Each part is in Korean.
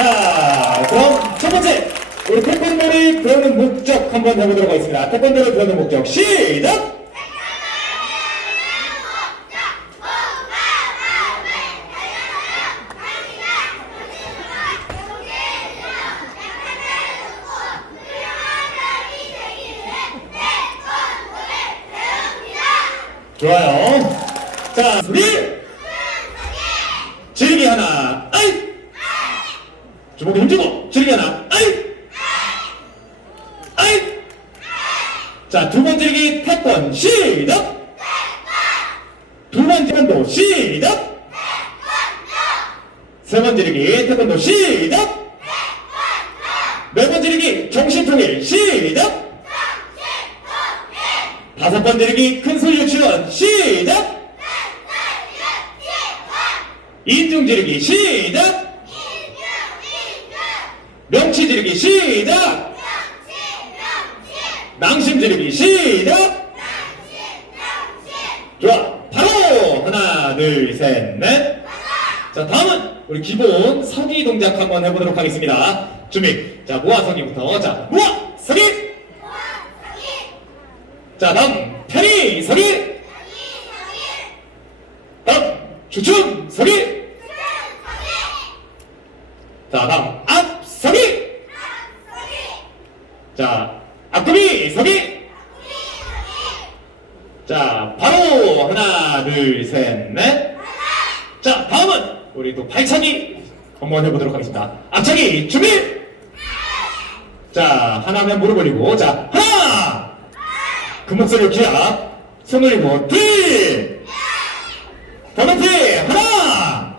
자, 그럼 첫 번째 우리 태권도를 배우는 목적 한번 해보도록 하겠습니다. 태권도를 배우는 목적 시작. 좋아요. 자, 소리. 지르기 하나. 주먹에 힘주고, 지르기 하나, 아이. 아이. 자, 두번 지르기 태권 시작. 두번 태권도 시작. 세번 지르기 태권도 시작. 네번 지르기 정신통일 시작. 다섯 번 지르기 큰소리 유치원 시작. 인중 지르기 시작. 명치 지르기 시작. 낭심 지르기 시작. 좋아. 바로 하나, 둘, 셋, 넷. 자, 다음은 우리 기본 서기 동작 한번 해보도록 하겠습니다. 준비. 자, 모아 서기부터. 자, 모아 서기. 자, 다음 편히 서기. 다음 주춤 서기. 자, 다음 앞 서기. 자, 앞구비 서기. 자, 바로 하나, 둘, 셋, 넷. 자, 다음은 우리 또 발차기 한번 해보도록 하겠습니다. 앞차기 준비. 자, 하나면 무릎 올리고, 자, 하나. 그 목소리로 기합. 손 올리고, 둘. 더 높이, 하나.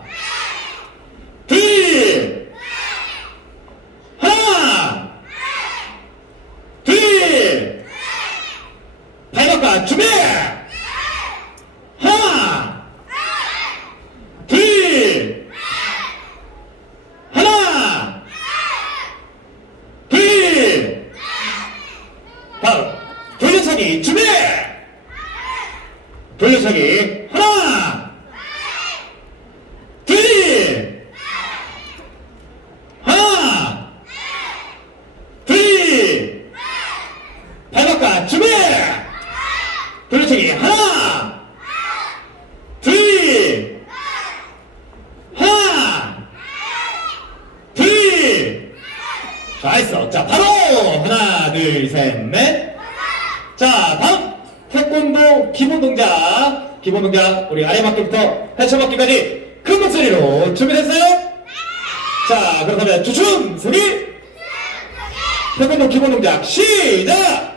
둘. 하나. 둘. 준비. 하나. 둘. 하나. 둘. 다음 돌려차기 준비. 돌려차기 하나. 둘. 하나. 둘. 발바닥 준비. 돌려차기 하나. 둘. 하나. 둘. 잘했어. 자, 바로 하나, 둘, 셋, 넷. 자, 다음 태권도 기본 동작. 기본 동작 우리 아래바퀴부터 해쳐바퀴까지 큰 목소리로 준비됐어요? 자, 그렇다면 주춤 소리. 태권도 기본 동작 시작.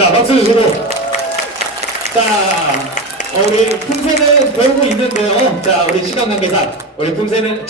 자, 박수 주시고. 자, 어, 우리 품새는 배우고 있는데요. 자, 우리 시간 관계상 우리 품새는